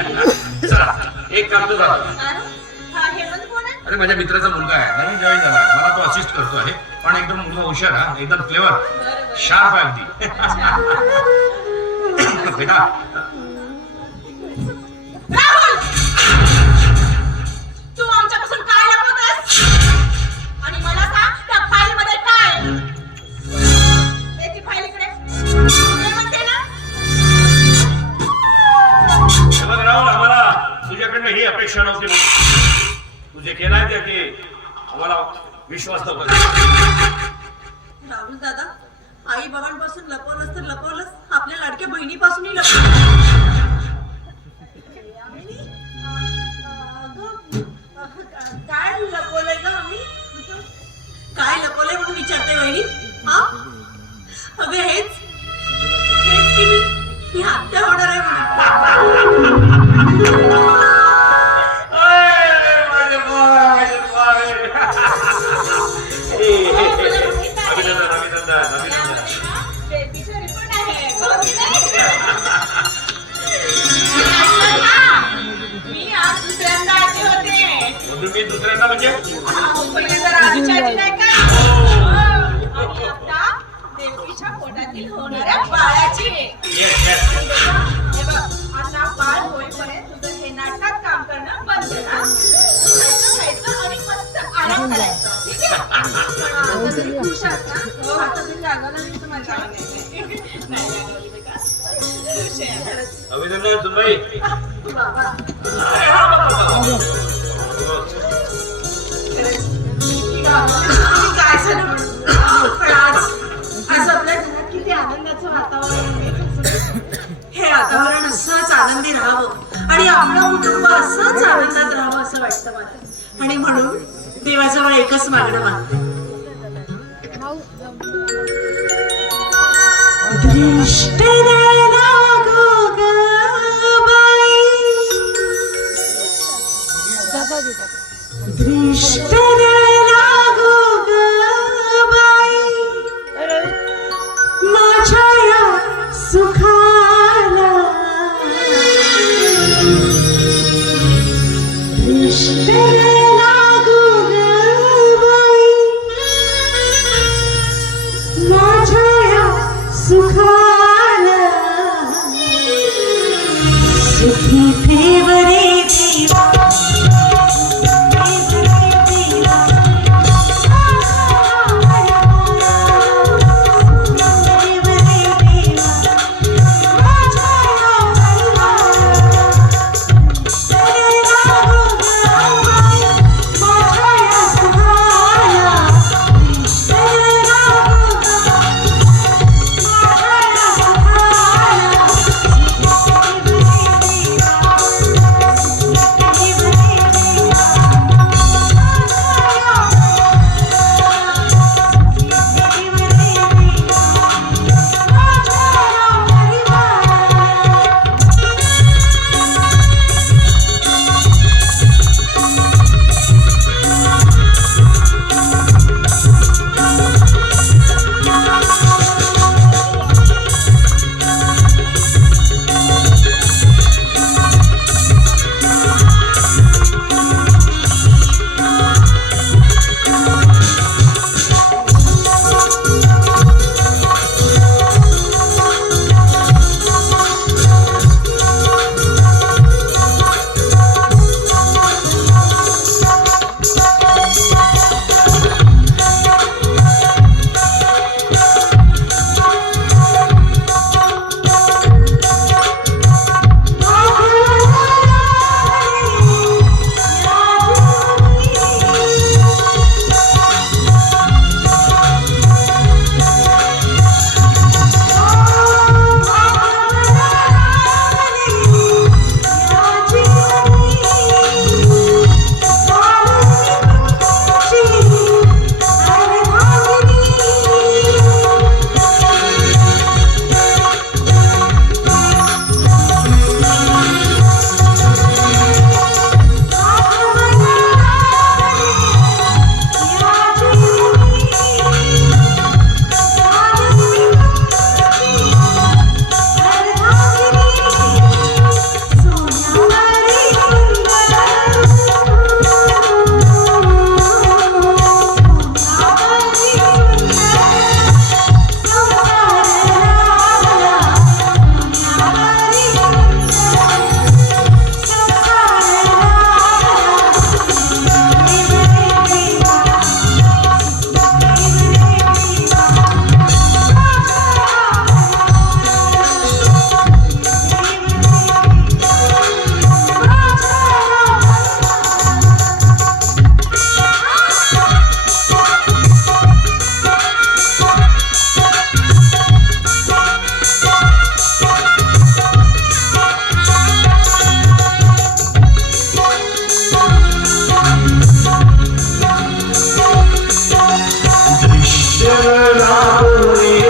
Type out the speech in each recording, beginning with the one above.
एक काम अरे, हा माझ्या मित्राचा मुलगा आहे. नवीन जॉईन झाला मला तो असिस्ट करतो आहे. पण एकदम मुलगा हुशार हा एकदम बरं. शार्प आहे अगदी. बेटा विश्वास पोटातील होणाऱ्या बाळाची yes. हे बघ, आता बाळ होईपर्यंत तुझं हे नाटकात काम करणं बंद ना खायचं खायचं आणि मस्त आराम करायचा ठीक आहे आता तरी खुश आहात ना हो आता तुम्हाला आहे खरंच. अभिनंदन तुम्ही बाबा आपलं कुटुंब असंच आनंदात राहावं असं वाटतं मला. आणि म्हणून देवाजवळ एकच मागणं मागते दृष्ट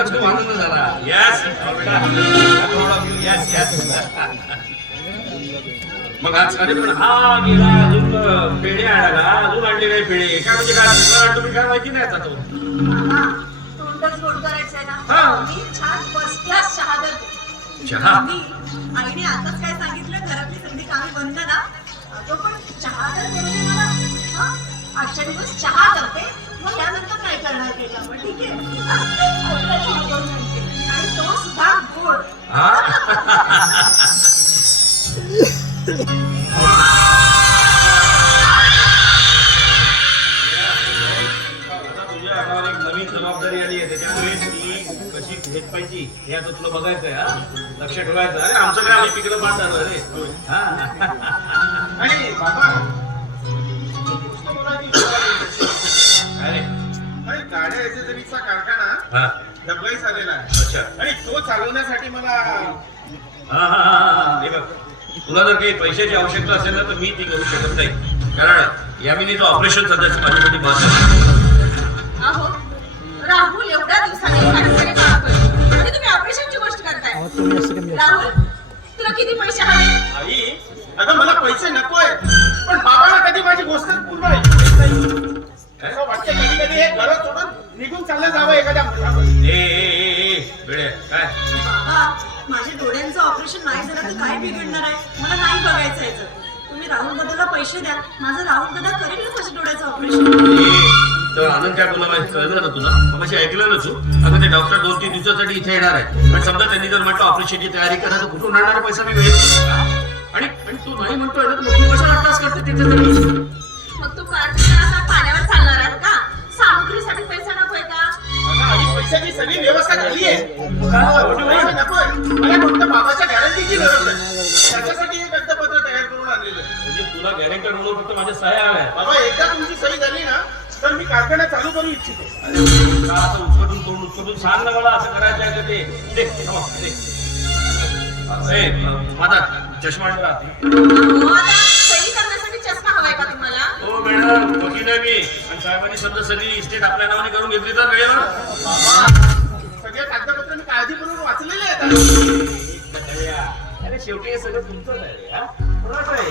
आनंद झाला मग आज कडे पण हा. गेला अजून पेढे आणायला अजून आणले नाही पेढे काय म्हणजे काय तुम्ही काय माहिती नाही आता तो तोंडच गोड करायचंय ना छान फर्स्ट क्लास चहा चहा आजच्या दिवस चहा करते. मग त्यानंतर काय करणार ते आपण? ठीक आहे? आता चहा करून आणते. आणि तो सुद्धा गोड. हा? आता तुझ्या हातावर एक नवीन जबाबदारी आली आहे. त्याच्यामुळे ती कशी झेपायची हे आता तुला बघायचं आहे हा? लक्ष ठेवायचं. अरे आमचं काय आम्ही पिकलं पास झालं अरे. हा? आणि बाबा एसेसरीजचा कारखाना हा. डबलाई झालेला आहे. अच्छा. आणि तो चालवण्यासाठी मला हा, हा, हा, हा. हे बघ तुला जर काही पैशाची आवश्यकता असेल ना तर मी ती करू शकत नाही. कारण यामिनीचं ऑपरेशन सध्याच माझ्यासाठी महत्वाचं आनंद काय बोला माहिती कळलं ना तुला? मग ऐकलं तू. अगं ते डॉक्टर दोन तीन दिवसासाठी इथे येणार आहे. पण समजा त्यांनी जर म्हटलं ऑपरेशनची तयारी करा तर कुठून आणणार पैसा मी वेळ आणि आणि तू नाही म्हणतोय ना मग तू कशाला अभ्यास करते त्याच्यासाठी मग तू कारखाना असा पाण्यावर चालणार आहे का? सामग्रीसाठी पैसा नकोय का? अगं आई पैशाची सगळी व्यवस्था झाली आहे. पैसे नकोय. मला फक्त बाबाच्या गॅरंटीची गरज आहे. त्याच्यासाठी कागदपत्र तयार करून आणलेलं आहे. म्हणजे तुला गॅरेंटर म्हणून फक्त माझ्या सह्या हव्या बाबा एकदा तुमची सही झाली ना तर मी कारखाना चालू करू इच्छितो असं उचकटून तोंड उचकटून सांग ना मला असं करायचं आहे का ते दे, थांबा, दे. ए, माझा चष्मा आणला आता सही करण्यासाठी चष्मा हवाय का तुम्हाला हो मॅडम वकील आहे मी आणि साहेबांनी समजा सगळी इस्टेट आपल्या नावाने करून घेतली तर वेळेवर सगळे कागदपत्र मी काळजीपूर्वक वाचलेले आहेत अरे शेवटी हे सगळं तुमचंच आहे हा? कोणाचं आहे?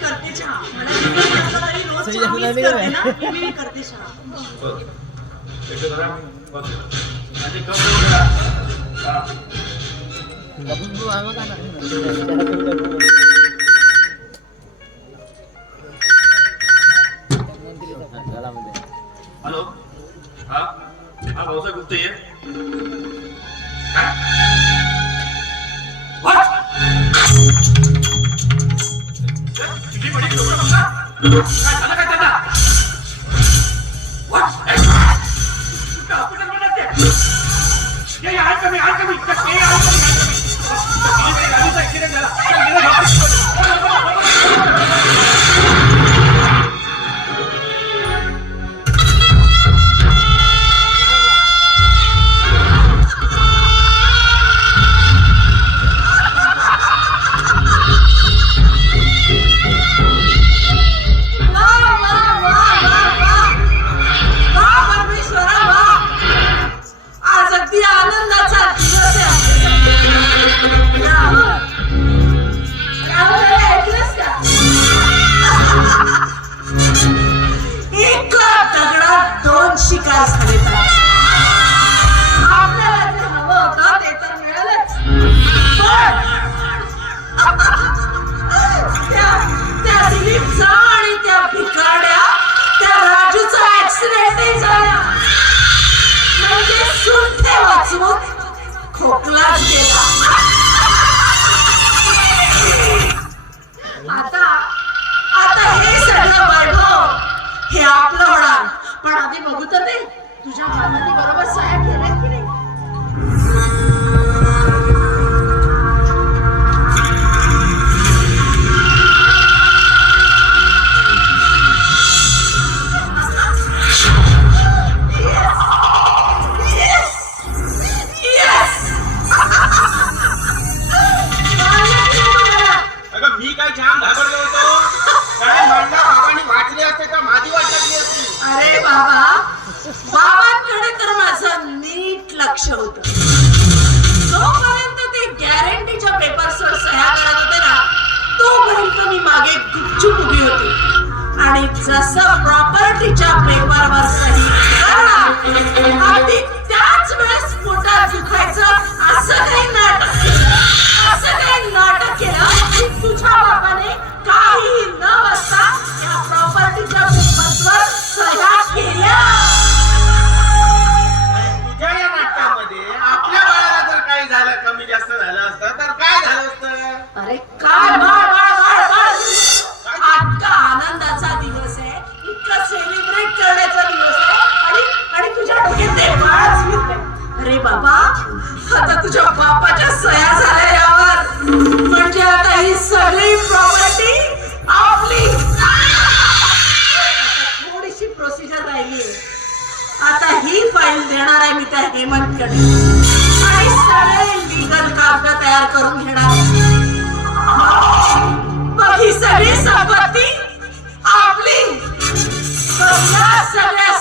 करते चहा मला किती वाजलं तरी रोज सही चहा जास्त झाली करते का पण आधी बघू तर ते तुझ्या तुझ्या बापाच्या सया झाल्या यावर म्हणजे आता ही सगळी प्रॉपर्टी आपली. थोडीशी प्रोसिजर राहिली. आता ही फाईल देणार आहे मी त्या हेमंतकडे. आणि सगळे लिगल कागद तयार करून घेणार. मग ही सगळी संपत्ती आपली. सगळ्या